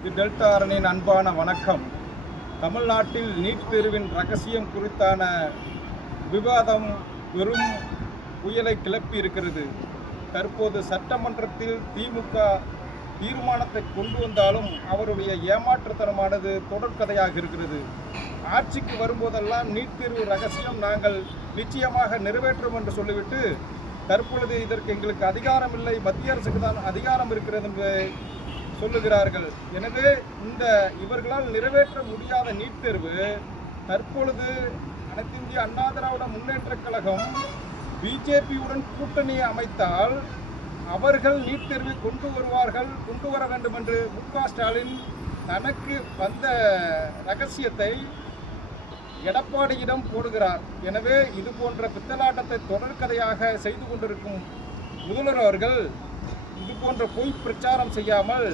இது டெல்டா அரணின் அன்பான வணக்கம். தமிழ்நாட்டில் நீட் தேர்வின் ரகசியம் குறித்தான விவாதம் பெரும் புயலை கிளப்பி இருக்கிறது. தற்போது சட்டமன்றத்தில் திமுக தீர்மானத்தை கொண்டு வந்தாலும் அவருடைய ஏமாற்றுத்தனமானது தொடர்கதையாக இருக்கிறது. ஆட்சிக்கு வரும்போதெல்லாம் நீட் தேர்வு ரகசியம் நாங்கள் நிச்சயமாக நிறைவேற்றும் என்று சொல்லிவிட்டு தற்பொழுது இதற்கு எங்களுக்கு அதிகாரம் இல்லை மத்திய அரசுக்கு தான் அதிகாரம் இருக்கிறது என்று சொல்லுகிறார்கள். எனவே இந்த இவர்களால் நிறைவேற்ற முடியாத நீட் தேர்வு தற்பொழுது அனைத்திந்திய அண்ணா திராவிட முன்னேற்றக் கழகம் பிஜேபியுடன் கூட்டணி அமைத்தால் அவர்கள் நீட் தேர்வை கொண்டு வருவார்கள் கொண்டு வர வேண்டும் என்று மு க ஸ்டாலின் தனக்கு வந்த ரகசியத்தை எடப்பாடியிடம் போடுகிறார். எனவே இது போன்ற பித்தலாட்டத்தை தொடர்கதையாக செய்து கொண்டிருக்கும் முதல்வர் அவர்கள் இது போன்ற பொய் பிரச்சாரம் செய்யாமல்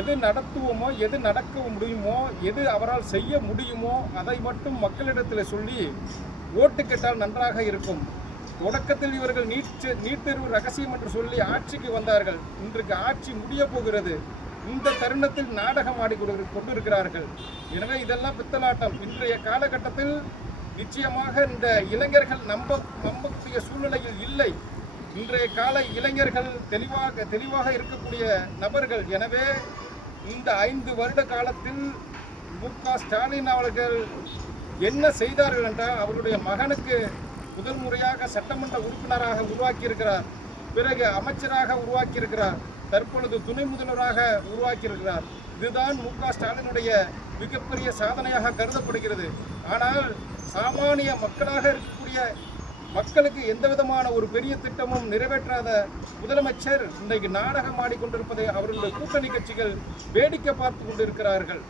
எது நடத்துவோமோ எது நடக்க முடியுமோ எது அவரால் செய்ய முடியுமோ அதை மட்டும் மக்களிடத்தில் சொல்லி ஓட்டு கேட்டால் நன்றாக இருக்கும். தொடக்கத்தில் இவர்கள் நீட் நீட் தேர்வு ரகசியம் என்று சொல்லி ஆட்சிக்கு வந்தார்கள். இன்றைக்கு ஆட்சி முடிய போகிறது. இந்த தருணத்தில் நாடகம் ஆடி கொண்டிருக்கிறார்கள். எனவே இதெல்லாம் பித்தலாட்டம். இன்றைய காலகட்டத்தில் நிச்சயமாக இந்த இளைஞர்கள் நம்ப நம்பக்கூடிய சூழ்நிலையில் இல்லை. இன்றைய கால இளைஞர்கள் தெளிவாக தெளிவாக இருக்கக்கூடிய நபர்கள். எனவே இந்த ஐந்து வருட காலத்தில் மு. க. ஸ்டாலின் அவர்கள் என்ன செய்தார்கள் என்றால் அவருடைய மகனுக்கு முதல் முறையாக சட்டமன்ற உறுப்பினராக உருவாக்கியிருக்கிறார். பிறகு அமைச்சராக உருவாக்கியிருக்கிறார். தற்பொழுது துணை முதல்வராக உருவாக்கியிருக்கிறார். இதுதான் மு. க. ஸ்டாலினுடைய மிகப்பெரிய சாதனையாக கருதப்படுகிறது. ஆனால் சாமானிய மக்களாக இருக்கக்கூடிய மக்களுக்கு எந்த விதமான ஒரு பெரிய திட்டமும் நிறைவேற்றாத முதலமைச்சர் இன்றைக்கு நாடகம் ஆடிக்கொண்டிருப்பதை அவர்களுடைய கூட்டணி கட்சிகள் வேடிக்கை பார்த்து கொண்டிருக்கிறார்கள்.